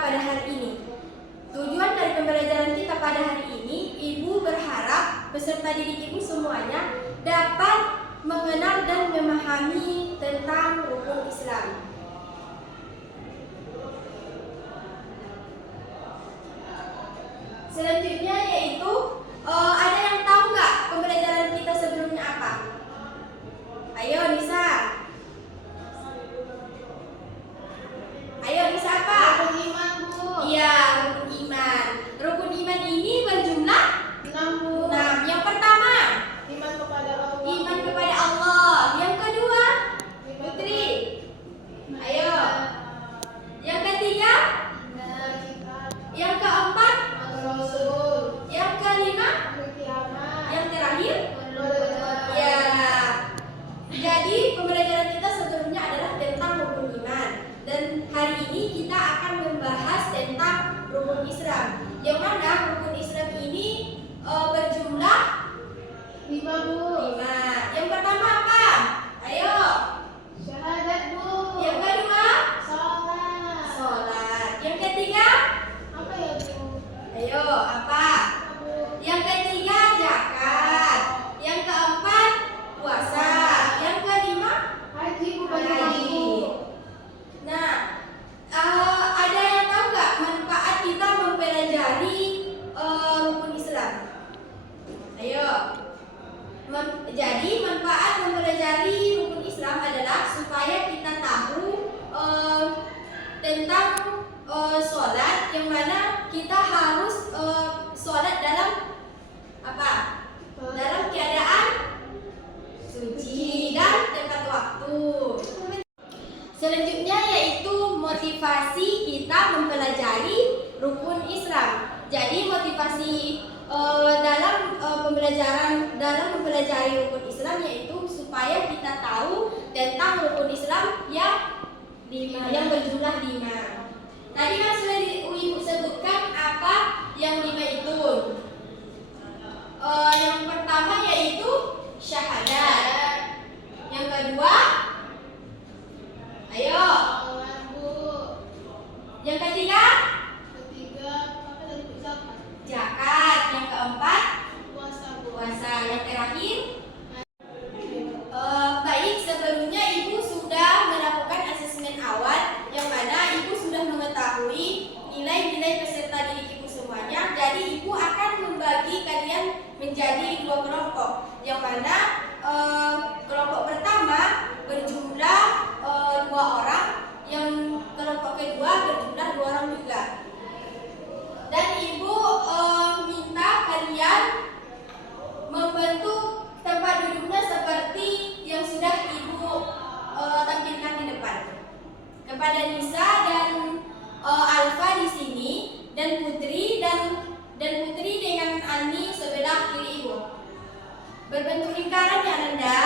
pada hari ini. Tujuan dari pembelajaran kita pada hari ini, Ibu berharap peserta didik Ibu semuanya dapat mengenal dan memahami tentang rukun Islam. Selanjutnya yaitu ada yang tahu nggak pembelajaran kita sebelumnya apa? Ayo Nisa. Ayo Nisa apa? Rukun iman, Bu. Iya, rukun iman. Rukun iman ini berjumlah 6, Bu. 6. Yang pertama, Iman kepada Allah. iman kepada Allah. Yang kedua, Iman Putri. kepada- Ayo. Yang ketiga, Kepada kitab, yang keempat, Rasul, yang kelima, hari kiamat, yang terakhir. kepada- Ya. Jadi pembelajaran kita sebelumnya adalah tentang rukun iman, dan hari ini kita akan membahas tentang rukun Islam. Yang mana rukun Islam ini berjumlah 5, Bu. 5. Yang pertama apa? Ayo. Syahadat, Bu. Yang kedua, Salat. sholat. Yang ketiga, Apa ya, Bu? ayo apa? Bu. Yang ketiga, zakat. Yang keempat, puasa. Yang kelima, Haji, Bu. Bagi haji. Bu. Nah, ada yang tahu nggak manfaat kita mempelajari rukun Islam? Ayo. Jadi manfaat mempelajari rukun Islam adalah supaya kita tahu tentang sholat, yang mana kita harus sholat dalam apa? Dalam keadaan suci dan tepat waktu. Selanjutnya yaitu motivasi kita mempelajari rukun Islam. Jadi motivasi dalam mempelajari rukun Islam yaitu supaya kita tahu tentang rukun Islam yang berjumlah 5. Tadi kan sudah Ibu sebutkan apa yang 5 itu. Yang pertama yaitu syahadat. Yang kedua, ayo. Salat, Bu. Yang ketiga, Ketiga, apa tadi, Bu? Zakat. zakat. Yang keempat, Puasa, Bu. puasa. Yang terakhir, baik, sebelumnya Ibu sudah melakukan asesmen awal, yang mana Ibu sudah mengetahui nilai-nilai peserta didik Ibu semuanya. Jadi Ibu akan membagi kalian menjadi 2 kelompok, yang mana kelompok pertama berjumlah 2 orang, yang kelompok kedua berjumlah 2 orang juga. Dan Ibu minta kalian membentuk tempat duduknya seperti yang sudah Ibu tampilkan di depan. Kepada Nisa dan Alfa di sini, dan Putri dengan Ani sebelah kiri Ibu. Berbentuk lingkaran ya Nanda.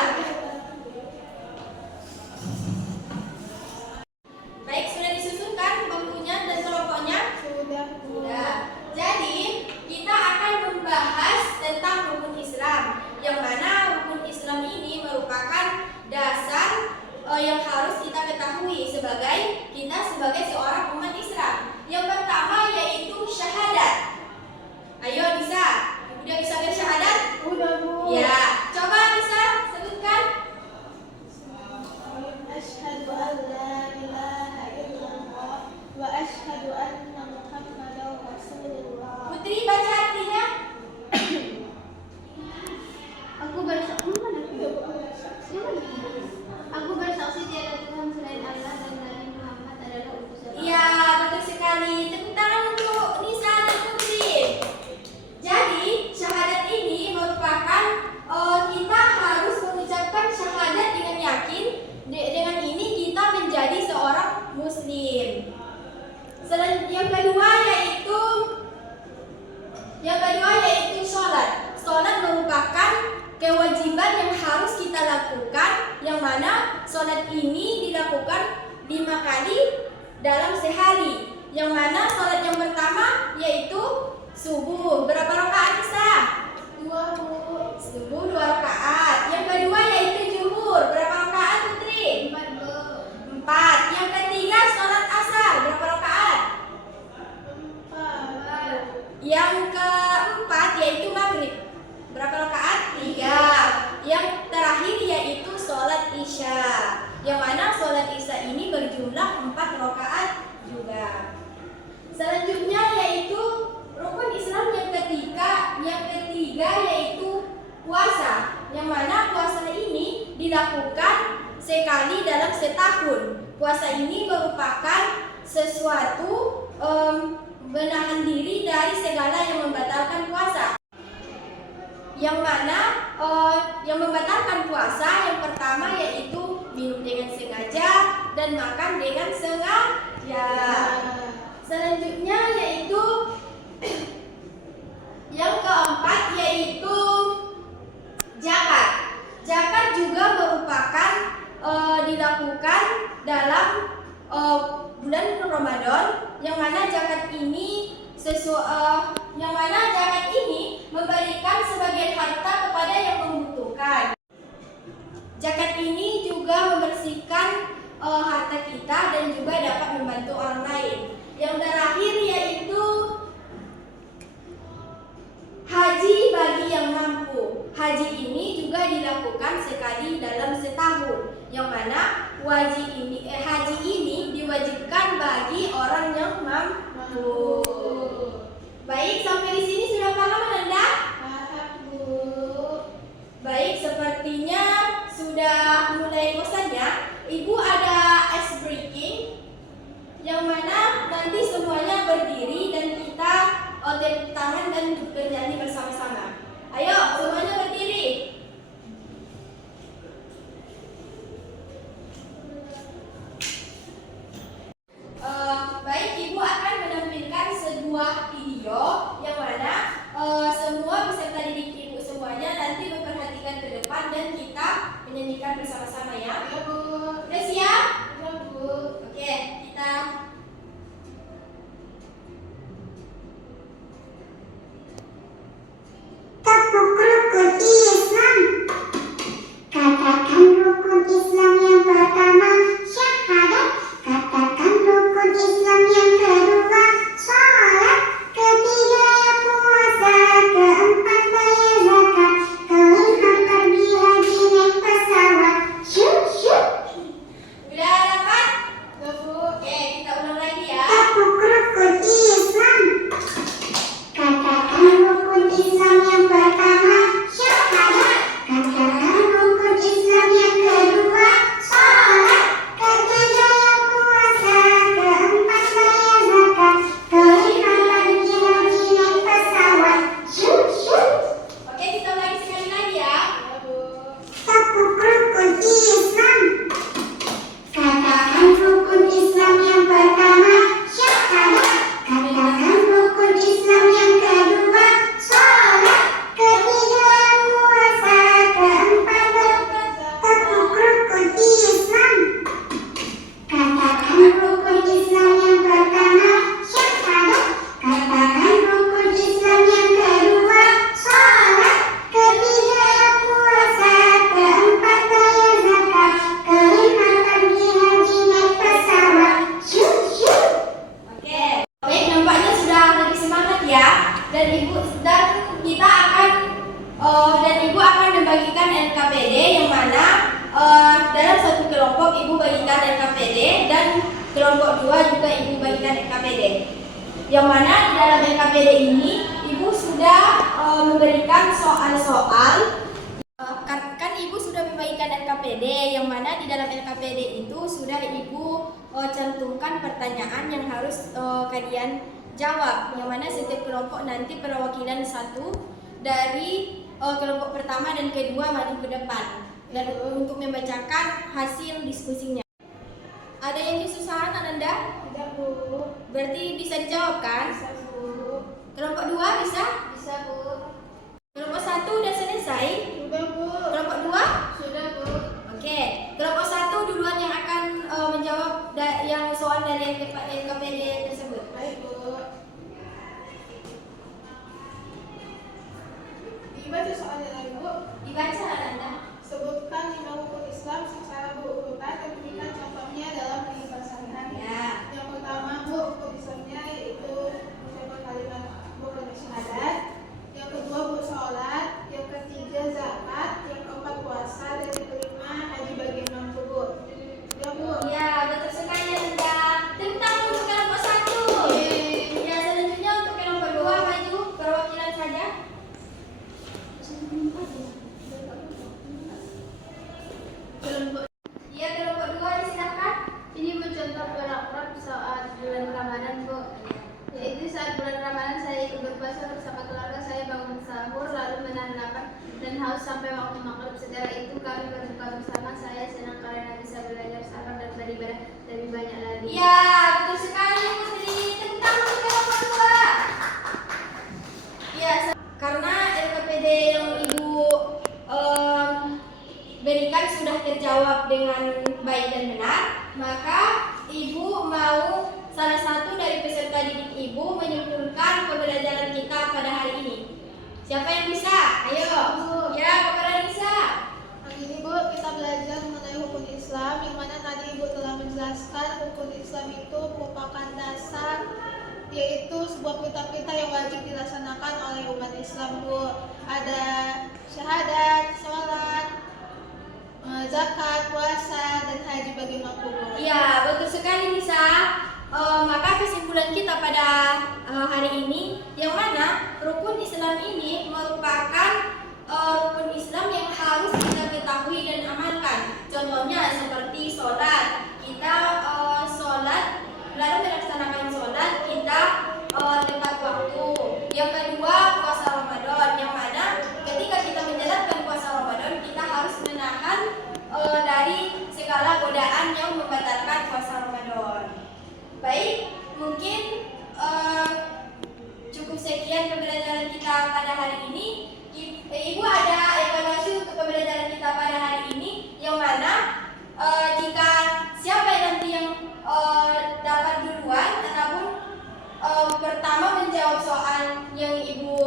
Baik, sudah disusunkan bangkunya dan kelompoknya? Sudah, Bu. Sudah. Jadi, kita akan membahas tentang rukun Islam, yang mana rukun Islam ini merupakan dasar yang harus kita ketahui sebagai seorang umat Islam. Yang pertama yaitu syahadat. Ayo Nisa, udah bisa bersyahadat? Udah, Bu. Ya, coba Nisa sebutkan. Asyhadu an la ilaha illallah wa asyhadu anna Muhammadar Rasulullah. Putri baca artinya. Aku bersaksi tiada Tuhan selain Allah dan Nabi Muhammad adalah utusan Allah. Iya, betul sekali. Tepuk tangan untuk Nisa dan Putri. Jadi, syahadat ini merupakan kita harus mengucapkan syahadat dengan yakin. Dengan ini kita menjadi seorang muslim. Yang kedua yaitu sholat. Sholat merupakan kewajiban yang harus kita lakukan, yang mana sholat ini dilakukan 5 kali dalam sehari. Yang mana sholat yang pertama yaitu subuh. Berapa rakaat Nisa? 2, Bu. Subuh 2 rakaat. Yang kedua yaitu zuhur. Berapa rakaat Putri? 4, Bu. 4. Yang ketiga sholat asar. Berapa rakaat? berjumlah 4 rakaat juga. Selanjutnya yaitu rukun Islam yang ketiga yaitu puasa, yang mana puasa ini dilakukan sekali dalam setahun. Puasa ini merupakan sesuatu menahan diri dari segala yang membatalkan puasa. Yang mana yang membatalkan puasa yang pertama yaitu minum dengan sengaja dan makan dengan sengaja. Selanjutnya yaitu yang keempat yaitu zakat. Zakat juga merupakan dilakukan dalam bulan Ramadan, yang mana zakat ini memberikan sebagian harta kepada yang membutuhkan. Zakat ini juga membersihkan harta kita dan juga dapat membantu orang lain. Yang terakhir yaitu haji bagi yang mampu. Haji ini juga dilakukan sekali dalam setahun, yang mana haji ini diwajibkan bagi orang yang mampu. Baik, sampai di sini sudah paham Anda? Paham, Bu. Baik, sepertinya sudah mulai bosannya. Ibu ada ice breaking, yang mana nanti semuanya berdiri dan kita tepuk tangan dan bernyanyi bersama-sama. Ayo, semuanya berdiri. Baik, Ibu akan menampilkan sebuah video yang mana semua peserta didik Ibu semuanya nanti memperhatikan ke depan dan kita menyanyikan bersama-sama ya. Ya, Bu. Udah siap? Ya, Bu. Oke, kita tepuk rukun Islam. Katakan rukun Islam yang pertama syahadat. Katakan rukun Islam yang kedua sholat. Ketiga ya puasa. Keempat bayar zakat. Kelima pergi haji naik pesawat. Syuk syuk. udah dapat? Ya, Bu. Oke, kita ulang lagi ya. Tepuk rukun Islam. Katakan rukun Islam yang pertama syahadat. Katakan rukun Islam yang kedua sholat. Ketiga ya puasa. Keempat bayar zakat. Kelima pergi haji naik pesawat. Syuk syuk. Oke, kita ulangi sekali lagi ya. Ya, Bu. Tepuk rukun Islam. Katakan rukun Islam yang pertama syahadat. Katakan rukun Islam yang kedua sholat. Ketiga puasa. Keempat tepuk rukun Islam. Katakan rukun Islam yang pertama syahadat. Katakan rukun Islam yang kedua sholat. Ketiga puasa. Keempat bayar zakat. Kelima pergi haji naik pesawat. Syuk syuk. Oke. Baik, nampaknya sudah lebih semangat ya. Dan Ibu akan membagikan NKPD, yang mana dalam satu kelompok Ibu bagikan NKPD dan kelompok 2 juga Ibu bagikan NKPD. Yang mana di dalam NKPD ini Ibu sudah memberikan soal-soal. Kan Ibu sudah membagikan NKPD, yang mana di dalam NKPD itu sudah Ibu cantumkan pertanyaan yang harus kalian jawab, yang mana setiap kelompok nanti perwakilan satu dari kelompok pertama dan kedua maju ke depan dan untuk membacakan hasil diskusinya. Ada yang kesusahan Ananda? Tidak, Bu. Berarti bisa dijawab kan? Bisa, Bu. Kelompok 2 bisa? Bisa, Bu. Kelompok 1 udah selesai? Sudah, Bu. Kelompok 2? Sudah, Bu. Oke, kelompok 1 duluan yang akan menjawab yang soal dari NKPD tersebut. Baik, Bu. Dibaca soalnya lagi, Bu. Dibaca Ananda. Sebutkan 5 rukun Islam secara berurutan dan berikan contohnya dalam kehidupan sehari-hari. Ya. Yang pertama, Bu, rukun Islamnya yaitu mengucapkan kalimat syahadat. Yang kedua, Bu, sholat. Yang ketiga, zakat. kami berbuka bersama. Saya senang karena bisa belajar sabar dan beribadah lebih banyak lagi. Ya, betul sekali Putri. Tentang juga orang tua. Ya, karena LKPD yang Ibu berikan sudah terjawab dengan baik dan benar, maka Ibu mau salah satu dari peserta didik Ibu menyimpulkan pembelajaran kita pada hari ini. Siapa yang bisa? Ayo. Ya, kepada Nisa. Hari ini Bu, kita belajar mengenai hukum Islam, yang mana tadi Ibu telah menjelaskan hukum Islam itu merupakan dasar, yaitu sebuah perintah-perintah yang wajib dilaksanakan oleh umat Islam Bu. Ada syahadat, sholat, zakat, puasa, dan haji bagi mampu Bu. Iya, betul sekali Nisa. Maka kesimpulan kita pada hari ini, yang mana rukun Islam ini merupakan rukun Islam yang harus kita ketahui dan amalkan. Contohnya seperti sholat. Kita sholat, lalu melaksanakan sholat kita tepat waktu. Yang kedua, puasa Ramadan, yang mana ketika kita menjalankan puasa Ramadan, kita harus menahan dari segala godaan yang membatalkan puasa Ramadan. Baik, mungkin cukup sekian pembelajaran kita pada hari ini. Ibu ada evaluasi untuk pembelajaran kita pada hari ini, yang mana jika siapa nanti yang dapat duluan ataupun pertama menjawab soal yang ibu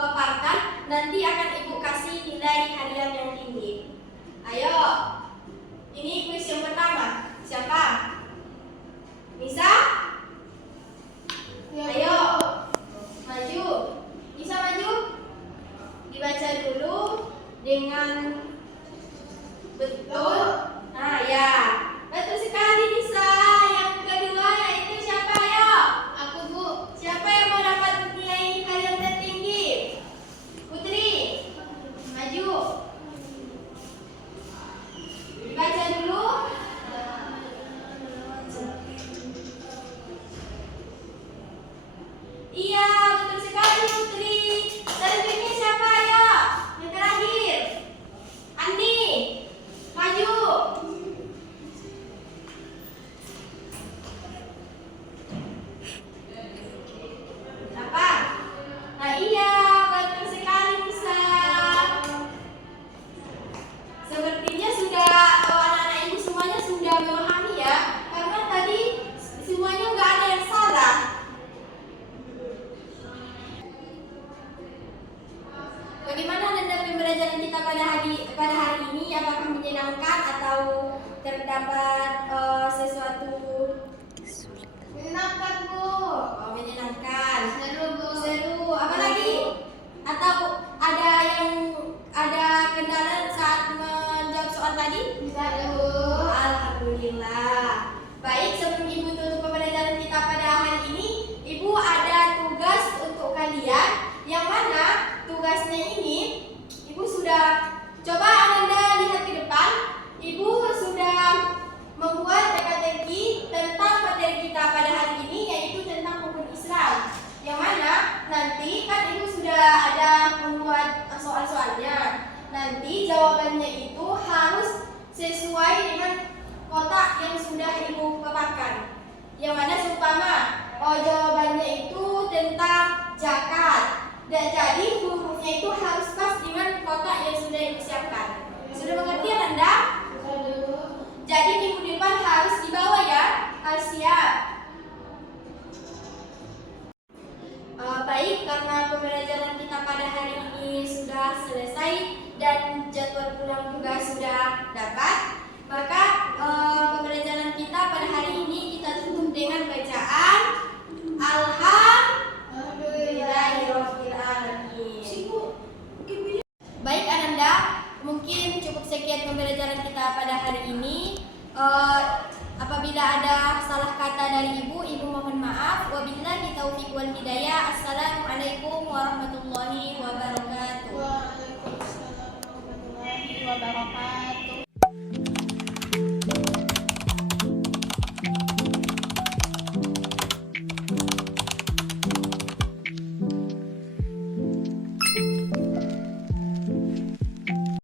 paparkan, nanti akan Ibu kasih nilai harian yang tinggi. Ayo, ini kuis yang pertama. Siapa? Nisa? Ya, Ayo, Bu. maju. Bisa maju? Dibaca dulu dengan betul. Nah, ya. Betul sekali Nisa. Yang kedua yaitu siapa? Ayo. Aku Bu. Siapa yang mau dapat nilai harian tertinggi? Putri. Maju. Dibaca dulu. Iya, betul sekali Putri. Selanjutnya siapa ya? Yang terakhir. Andi. Maju. Siapa? Nah iya, betul sekali Nisa. Sepertinya sudah anak-anak Ibu semuanya sudah memahami ya, karena tadi semuanya nggak ada yang salah. Bagaimana Nanda pembelajaran kita pada hari ini? Apakah menyenangkan atau terdapat sesuatu Menyenangkan Bu. menyenangkan? Seru Bu. Seru. Apa lagi? Atau ada kendala saat menjawab soal tadi? Bisa Bu. Alhamdulillah. Baik, sebelum Ibu tutup pembelajaran kita pada hari ini, Ibu ada tugas untuk kalian, yang mana tugasnya ini Ibu sudah coba Anda lihat ke depan. Ibu sudah membuat teka-teki tentang materi kita pada hari ini, yaitu tentang hukum Islam. Yang mana nanti kan Ibu sudah ada membuat soal-soalnya. Nanti jawabannya itu harus sesuai dengan kotak yang sudah Ibu paparkan. Yang mana seumpama jawabannya itu tentang zakat. Dan jadi hurufnya itu harus pas dengan kotak yang sudah Ibu siapkan. Sudah mengerti Anda? Jadi minggu depan harus dibawa ya. Harus siap. Baik, karena pembelajaran kita pada hari ini sudah selesai dan jadwal pulang juga sudah dapat, maka pembelajaran kita pada hari ini kita tutup dengan bacaan Alhamdulillahirobbilalamin. Baik Ananda, mungkin cukup sekian pembelajaran kita pada hari ini. Apabila ada salah kata dari Ibu mohon maaf. Wabillahi taufiq wal hidayah. Assalamualaikum warahmatullahi wabarakatuh. Waalaikumsalam warahmatullahi wabarakatuh.